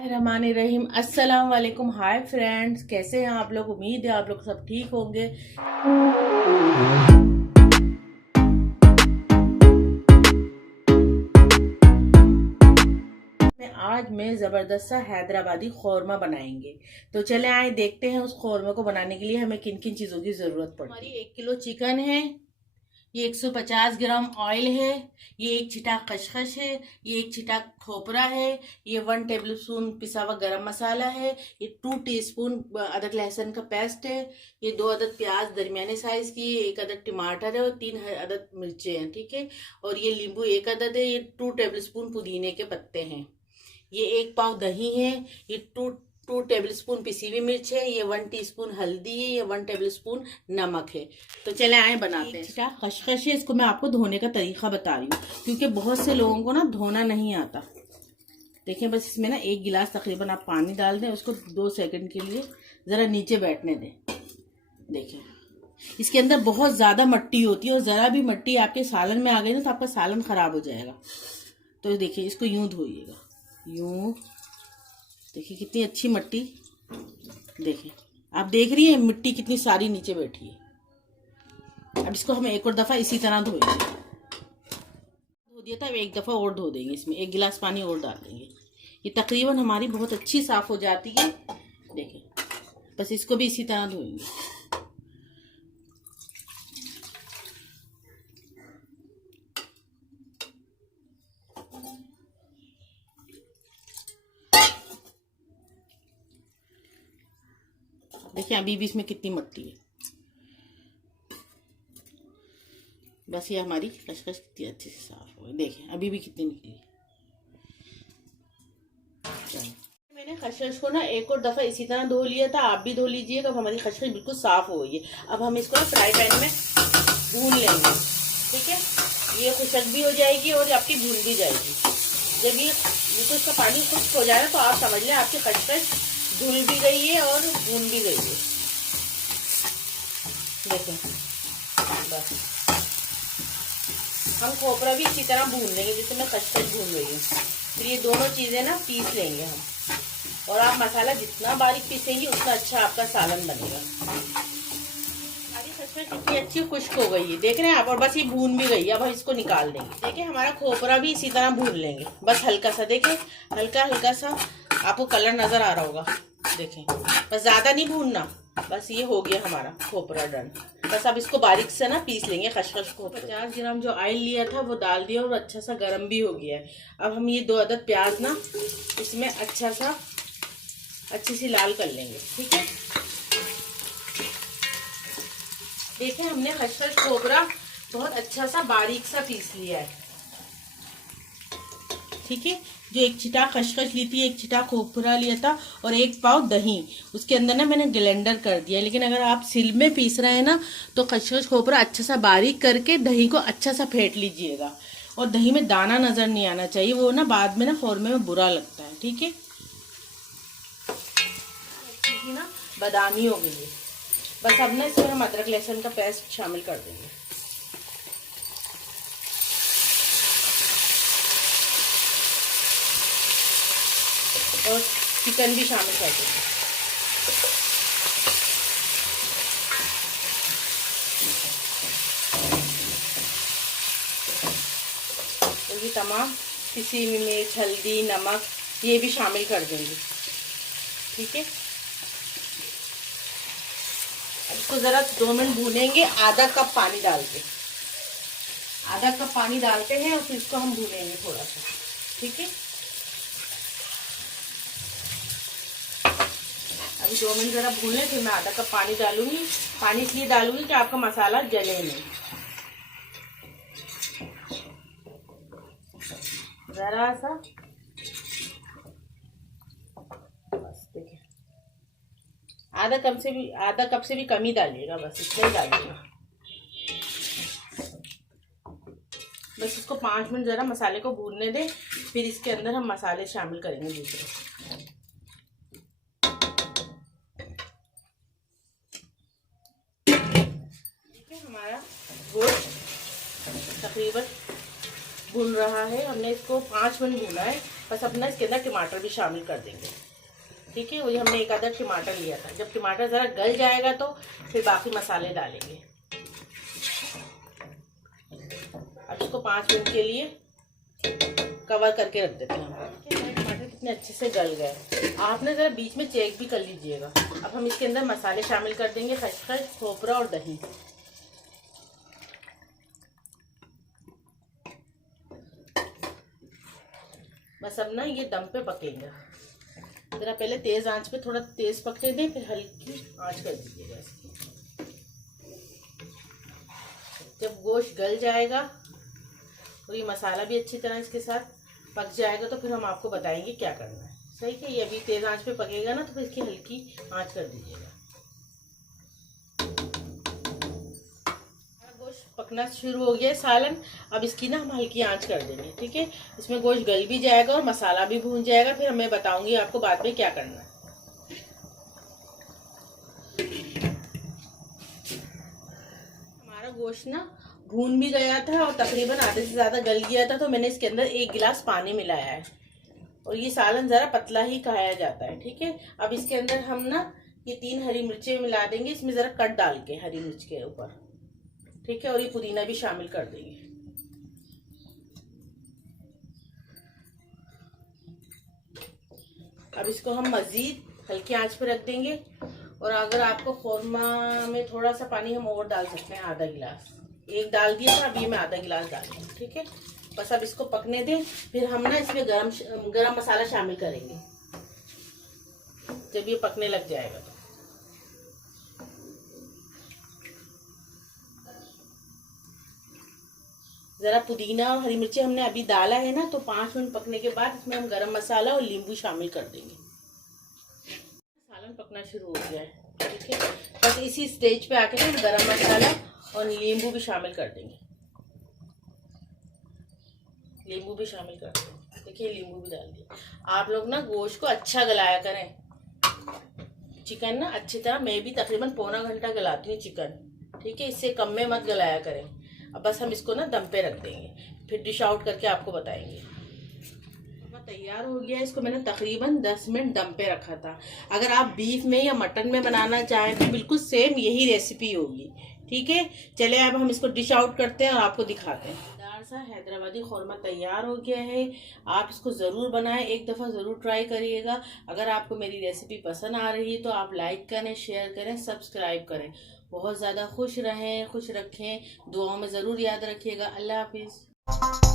रहमान रहीम। अस्सलाम वालेकुम। Hi friends, कैसे हैं आप लोग? उम्मीद है आप लोग सब ठीक होंगे। आज मैं ज़बरदस्त सा हैदराबादी खौरमा बनाएंगे। तो चले आए देखते हैं उस खौरमा को बनाने के लिए हमें किन किन चीज़ों की ज़रूरत पड़ती है। हमारी 1 किलो चिकन है, ये 150 ग्राम ऑयल है, ये 1 छिटा खसखस है, ये 1 छिटा खोपरा है, ये 1 टेबल स्पून पिसा हुआ गरम मसाला है, ये 2 टीस्पून अदरक लहसुन का पेस्ट है, ये 2 अदद प्याज दरमियाने साइज की, 1 अदद टमाटर है और 3 अदद मिर्चें हैं। ठीक है। और ये नींबू 1 अदद है, ये 2 टेबल स्पून पुदीने के पत्ते हैं, ये 1 पाव दही है, ये 2 टेबल स्पून पिसी हुई मिर्च है, ये 1 टीस्पून हल्दी है, ये 1 टेबल स्पून नमक है। तो चले आए बनाते हैं। क्या खसखस है, इसको मैं आपको धोने का तरीका बता रही हूँ क्योंकि बहुत से लोगों को ना धोना नहीं आता। देखिए, बस इसमें ना 1 गिलास तकरीबन आप पानी डाल दें, उसको 2 सेकंड के लिए ज़रा नीचे बैठने दें। देखिए, इसके अंदर बहुत ज़्यादा मिट्टी होती है और ज़रा भी मिट्टी आपके सालन में आ गई ना तो आपका सालन ख़राब हो जाएगा। तो देखिए, इसको यूँ धोइएगा, यूँ। देखिए कितनी अच्छी मिट्टी, देखिए आप देख रही हैं मिट्टी कितनी सारी नीचे बैठी है। अब इसको हम एक और दफ़ा इसी तरह धोएंगे। धो दिया था, अब एक दफ़ा और धो देंगे, इसमें 1 गिलास पानी और डाल देंगे। ये तकरीबन हमारी बहुत अच्छी साफ़ हो जाती है। देखिए, बस इसको भी इसी तरह धोएंगे। देखिए अभी भी इसमें कितनी मिट्टी है। बस ये हमारी खसखस कितनी अच्छे से साफ हो गई। देखिए अभी भी कितनी निकली है। मैंने खसखस को ना एक और दफ़ा इसी तरह धो लिया था, आप भी धो लीजिएगा। अब हमारी खसखस बिल्कुल साफ हो गई है। अब हम इसको फ्राई पैन में भून लेंगे। ठीक है, ये खुशक भी हो जाएगी और आपकी भून भी जाएगी। जब ये बिल्कुल इसका पानी खुश्क हो जाए तो आप समझ लें आपकी खसखस धुल भी गई है और भून भी गई है। देखो, बस हम खोपरा भी इसी तरह भून लेंगे जैसे मैं खसखस भून रही हूँ। फिर ये दोनों चीज़ें ना पीस लेंगे हम, और आप मसाला जितना बारीक पीसेंगे उतना अच्छा आपका सालन बनेगा। हमारी खसखस कितनी अच्छी खुश्क हो गई है, देख रहे हैं आप, और बस ये भून भी गई है। अब हम इसको निकाल देंगे। देखिए हमारा खोपरा भी इसी तरह भून लेंगे, बस हल्का सा। देखिए हल्का हल्का सा आपको कलर नज़र आ रहा होगा। देखें, बस ज़्यादा नहीं भूनना, बस ये हो गया हमारा खोपरा डन। बस अब इसको बारीक से ना पीस लेंगे खसखस को। 50 ग्राम जो ऑयल लिया था वो डाल दिया और अच्छा सा गर्म भी हो गया है। अब हम ये 2 अदद प्याज ना इसमें अच्छी सी लाल कर लेंगे। ठीक है, देखिए हमने खसखस खोपरा बहुत अच्छा सा बारीक सा पीस लिया है। ठीक है, जो 1 छिटा खसखस ली थी, 1 छिटा खोपरा लिया था और 1 पाव दही, उसके अंदर ना मैंने ग्राइंडर कर दिया। लेकिन अगर आप सिल में पीस रहे हैं ना तो खसखस खोपरा अच्छा सा बारीक करके दही को अच्छा सा फेंट लीजिएगा। और दही में दाना नज़र नहीं आना चाहिए, वो ना बाद में ना खौरमे में बुरा लगता है। ठीक है, ना बादामी हो गई है। बस अब ना इसमें हम अदरक लहसुन का पेस्ट शामिल कर देंगे। और चिकन भी शामिल कर देंगे। तो ये तमाम पिसी हुई मिर्च, हल्दी, नमक ये भी शामिल कर देंगे। ठीक है, अब इसको ज़रा 2 मिनट भूनेंगे, आधा कप पानी डाल के। आधा कप पानी डालते हैं और फिर इसको हम भूनेंगे थोड़ा सा। ठीक है, अभी 2 मिनट ज़रा भूनें, फिर मैं आधा कप पानी डालूंगी। पानी इसलिए डालूंगी कि आपका मसाला जले नहीं। ज़रा सा, बस देखिए आधा कप से भी कम ही डालिएगा, बस इतना ही डालिएगा। बस इसको 5 मिनट ज़रा मसाले को भूनने दें, फिर इसके अंदर हम मसाले शामिल करेंगे दूसरे। हमारा गोश्त तकरीबन भून रहा है, हमने इसको 5 मिनट भूना है। बस अपना इसके अंदर टमाटर भी शामिल कर देंगे। ठीक है, वही हमने एक आधा टमाटर लिया था। जब टमाटर ज़रा गल जाएगा तो फिर बाकी मसाले डालेंगे। अब इसको 5 मिनट के लिए कवर करके रख देते हैं हम। टमाटर कितने अच्छे से गल गए, आपने ज़रा बीच में चेक भी कर लीजिएगा। अब हम इसके अंदर मसाले शामिल कर देंगे, खसखस, खोपरा और दही। बस अब ना ये दम पे पकेंगे। ज़रा पहले तेज़ आंच पे थोड़ा तेज़ पकने दें, फिर हल्की आंच कर दीजिएगा इसकी। जब गोश्त गल जाएगा और ये मसाला भी अच्छी तरह इसके साथ पक जाएगा तो फिर हम आपको बताएंगे क्या करना है। सही है, ये अभी तेज़ आंच पे पकेगा ना, तो फिर इसकी हल्की आंच कर दीजिएगा। पकना शुरू हो गया सालन। अब इसकी ना हम हल्की आंच कर देंगे। ठीक है, इसमें गोश्त गल भी जाएगा और मसाला भी भून जाएगा। फिर मैं बताऊंगी आपको बाद में क्या करना है। हमारा गोश्त ना भून भी गया था और तकरीबन आधे से ज़्यादा गल गया था, तो मैंने इसके अंदर 1 गिलास पानी मिलाया है। और ये सालन ज़रा पतला ही खाया जाता है। ठीक है, अब इसके अंदर हम ना ये 3 हरी मिर्चें मिला देंगे, इसमें ज़रा कट डाल के हरी मिर्च के ऊपर। ठीक है, और ये पुदीना भी शामिल कर देंगे। अब इसको हम मज़ीद हल्की आंच पे रख देंगे। और अगर आपको खौरमा में थोड़ा सा पानी हम और डाल सकते हैं, आधा गिलास। एक डाल दिया था, अभी मैं आधा गिलास डाल दूँ। ठीक है, बस अब इसको पकने दें। फिर हम ना इसमें गरम मसाला शामिल करेंगे जब ये पकने लग जाएगा तो। ज़रा पुदीना और हरी मिर्ची हमने अभी डाला है ना, तो 5 मिनट पकने के बाद इसमें हम गरम मसाला और नींबू शामिल कर देंगे। सालन पकना शुरू हो गया है। ठीक है, बस इसी स्टेज पे आके हम गरम मसाला और नींबू भी शामिल कर देंगे। नींबू भी शामिल कर देंगे। देखिए, नींबू भी डाल दिया। आप लोग ना गोश्त को अच्छा गलाया करें। चिकन ना अच्छी तरह, मैं भी तकरीबन पौना घंटा गलाती हूँ चिकन। ठीक है, इससे कम में मत गलाया करें। अब बस हम इसको ना दम पे रख देंगे, फिर डिश आउट करके आपको बताएंगे। तैयार हो गया। इसको मैंने तकरीबन 10 मिनट दम पे रखा था। अगर आप बीफ में या मटन में बनाना चाहें तो बिल्कुल सेम यही रेसिपी होगी। ठीक है, चले अब हम इसको डिश आउट करते हैं और आपको दिखाते हैं। मज़ेदार सा हैदराबादी खौरमा तैयार हो गया है। आप इसको ज़रूर बनाएं, एक दफ़ा ज़रूर ट्राई करिएगा। अगर आपको मेरी रेसिपी पसंद आ रही है तो आप लाइक करें, शेयर करें, सब्सक्राइब करें। बहुत ज़्यादा खुश रहें, खुश रखें, दुआओं में ज़रूर याद रखिएगा। अल्लाह हाफिज़।